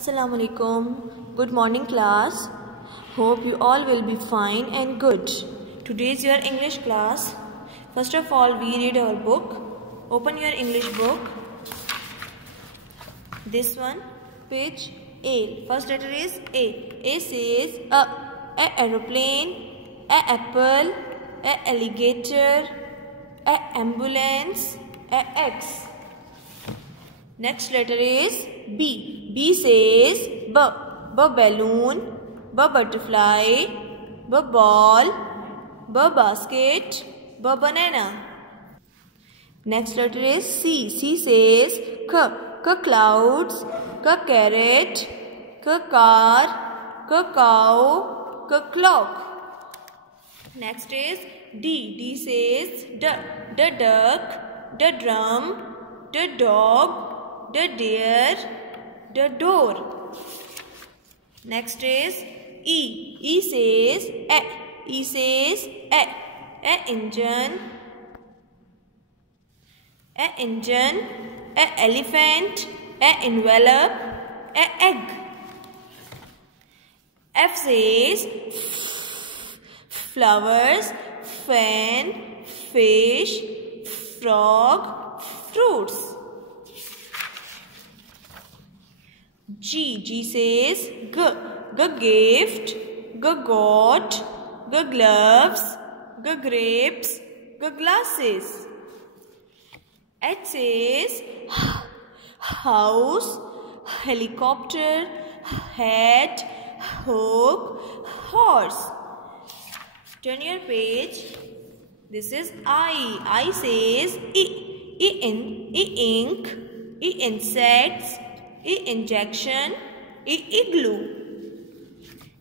Assalamu alaikum. Good morning class. Hope you all will be fine and good. Today is your English class. First of all, we read our book. Open your English book. This one, page A. First letter is A. A says a aeroplane, a apple, a alligator, a ambulance, a X. Next letter is B. B says b balloon, b butterfly, b ball, b basket, b banana. Next letter is C. C says k clouds, k carrot, k car, k cow, k clock. Next is D. D says the duck, the drum, the dog, the deer, the door. Next is E. E says a. E says a engine, a elephant, a envelope, a egg. F says flowers, fan, fish, frog, fruits. G. G says gift, goat, gloves, grapes, glasses. H says house, helicopter, hat, hook, horse. Turn your page. This is I. I says ink, insects, injection, igloo.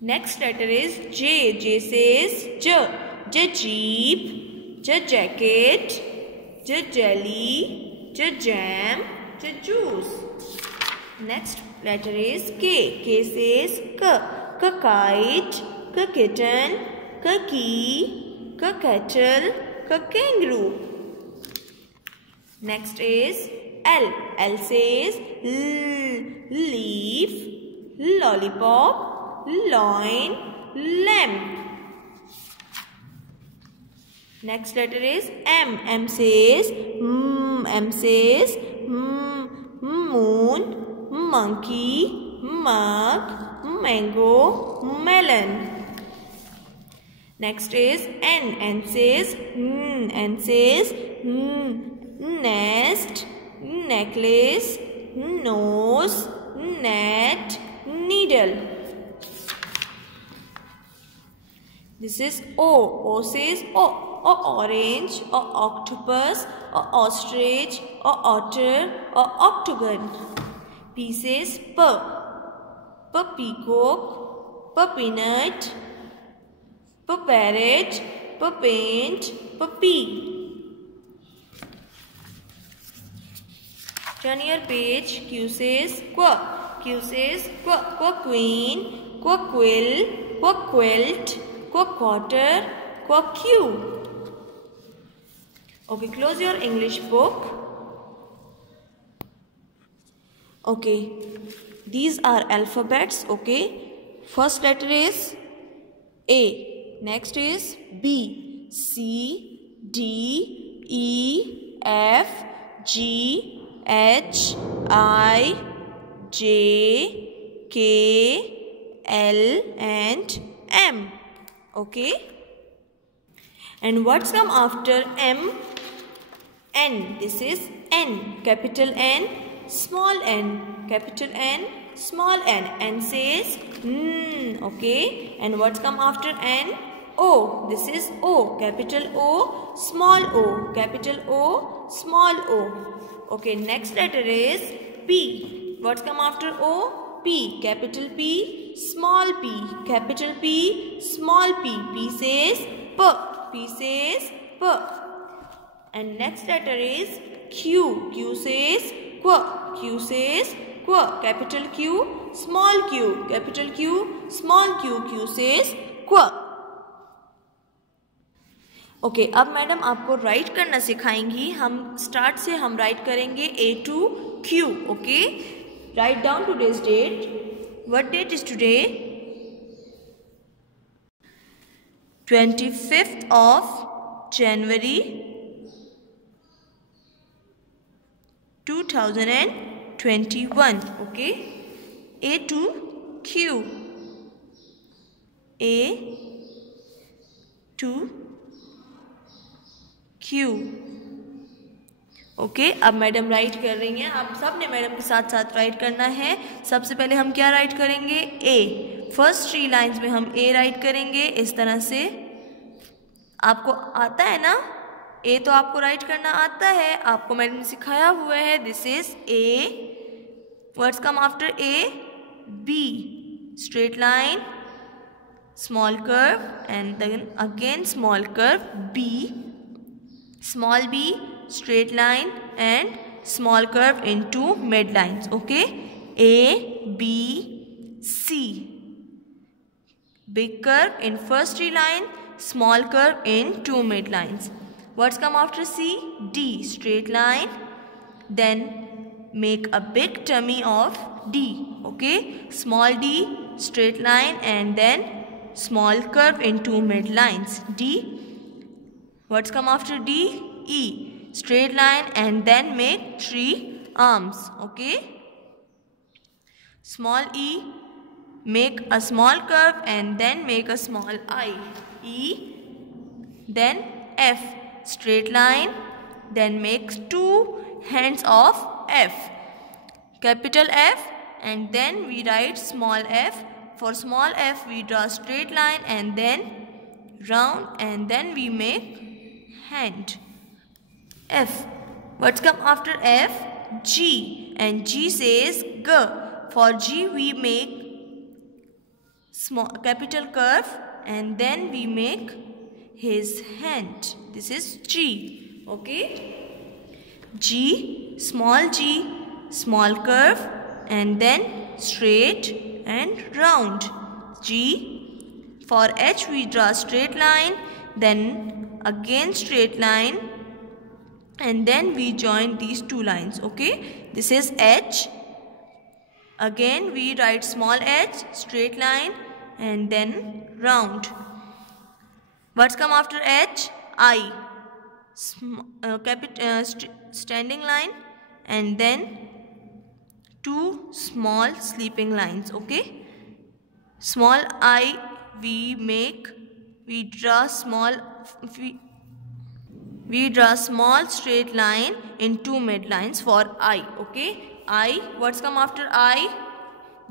Next letter is J. J says jeep, jacket, jelly, jam, juice. Next letter is K. K says kite, kitten, key, kettle, kangaroo. Next is L. L says leaf, lollipop, loin, lamp. Next letter is M. M says moon, monkey, mug, mango, melon. Next is N. N says nest, necklace, nose, net, needle. This is O. O says orange, octopus, ostrich, otter, octagon. P says peacock, peanut, parrot, paint, pea. Turn your page. Q says Q says queen, quill, quilt, quarter, Q. Okay, close your English book. Okay, these are alphabets. Okay, first letter is A. Next is B, C, D, E, F, G, H, I, J, K, L and M. Okay. And what's come after M? N. This is N. Capital N, small n. Capital N, small n. N says okay. And what's come after N? O. This is O. Capital O, small o. Capital O, small o. Okay, next letter is P. What's come after O? P. Capital P, small p. Capital P, small p. P says P. P says P. And next letter is Q. Q says Q. Q says Q. Capital Q, small q. Capital Q, small q. Q says Q. Okay अब madam आपको write करना सिखाएंगी। हम write करेंगे A to Q. Okay, write down today's date. What date is today? 25th of January 2021. Okay. A to Q. A to Q. Okay अब madam right कर रही हैं, आप सब ने मैडम के साथ साथ राइट करना है। सबसे पहले हम क्या राइट करेंगे? ए। फर्स्ट 3 लाइंस में हम ए राइट करेंगे इस तरह से। आपको आता है ना? ए तो आपको राइट करना आता है, आपको मैडम ने सिखाया हुआ है। This is A. Words come after A? B. Straight line, small curve and then again small curve. B, small b, straight line and small curve into mid lines. Okay, A, B, C. Big curve in first 3 line, small curve in 2 mid lines. What's come after C? D, straight line, then make a big tummy of D. Okay, small d, straight line and then small curve in 2 mid lines. D. What's come after D? E. Straight line and then make 3 arms. Okay. Small e, make a small curve and then make a small I. E. Then F. Straight line. Then make 2 hands of F. Capital F and then we write small f. For small f we draw straight line and then round and then we make hand. F. What's come after F? G. And G says G. For G we make small capital curve and then we make his hand. This is G. Okay. G, small curve and then straight and round. G. For H we draw straight line, then again straight line and then we join these 2 lines. Okay, this is H. Again we write small h, straight line and then round. What's come after H? I. Standing line and then 2 small sleeping lines. Okay, small I we draw small straight line in 2 mid lines for I. Okay, I. What's come after I?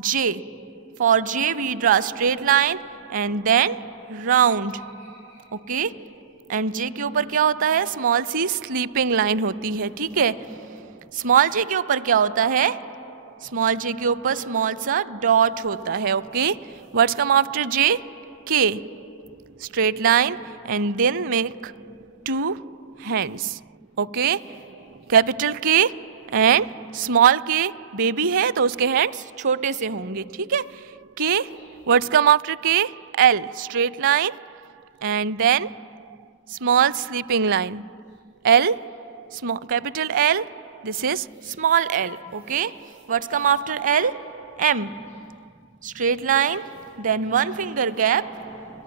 J. For J we draw straight line and then round. Okay, and J के ऊपर क्या होता है? Small C sleeping line होती है। ठीक है, small J के ऊपर क्या होता है? स्मॉल J के ऊपर स्मॉल सा डॉट होता है। Okay, what's come after J? K. Straight line and then make 2 hands. Okay, capital K and small K baby है तो उसके हैंड्स छोटे से होंगे। ठीक है, K. What's come after K? L. Straight line and then small sleeping line. L, capital L. This is small l. Okay, what's come after L? M. Straight line, then 1 finger gap,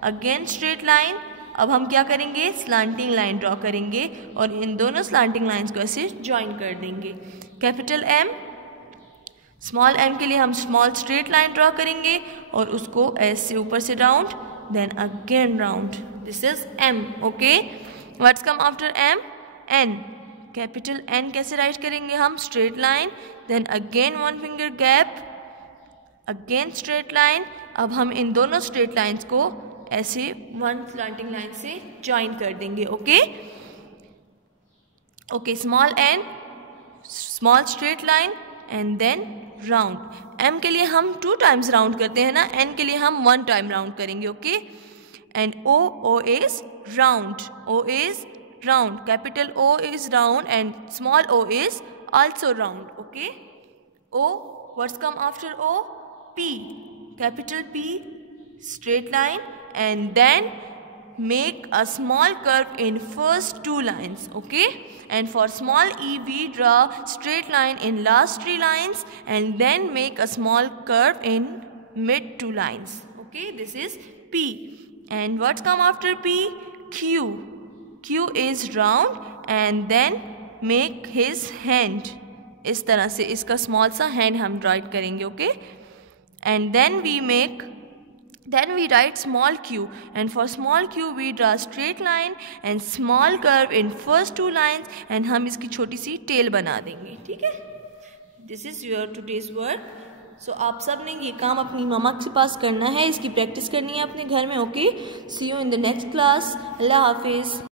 again straight line. अब हम क्या करेंगे? Slanting line draw करेंगे और इन दोनों slanting lines को ऐसे join कर देंगे। कैपिटल M, स्मॉल m के लिए हम स्मॉल स्ट्रेट लाइन ड्रॉ करेंगे और उसको ऐसे ऊपर से round, then again round. This is M। Okay, what's come after M? N। Capital N कैसे राइट करेंगे हम? Straight line, then again 1 finger gap, again straight line. अब हम इन दोनों स्ट्रेट लाइंस को ऐसे 1 स्लांटिंग लाइन से ज्वाइन कर देंगे। Okay okay, small n, small straight line and then round. m के लिए हम 2 टाइम्स राउंड करते हैं ना, n के लिए हम 1 टाइम राउंड करेंगे। Okay, and O is round, O is round, capital O is round and small o is also round. Okay, O, what's come after O? P, capital P, straight line and then make a small curve in first 2 lines. Okay, and for small e we draw straight line in last 3 lines and then make a small curve in mid two lines. Okay, this is P. And what's come after P? Q. Q is round and then make his hand. इस तरह से इसका small सा hand हम draw करेंगे. Okay, and then we write small q, and for small q we draw straight line and small curve in first two lines, and हम इसकी छोटी सी टेल बना देंगे. ठीक है, this is your today's work. So आप सब ने ये काम अपनी मम्मा के पास करना है, इसकी प्रैक्टिस करनी है अपने घर में. Okay, see you in the next class. अल्लाह हाफिज़.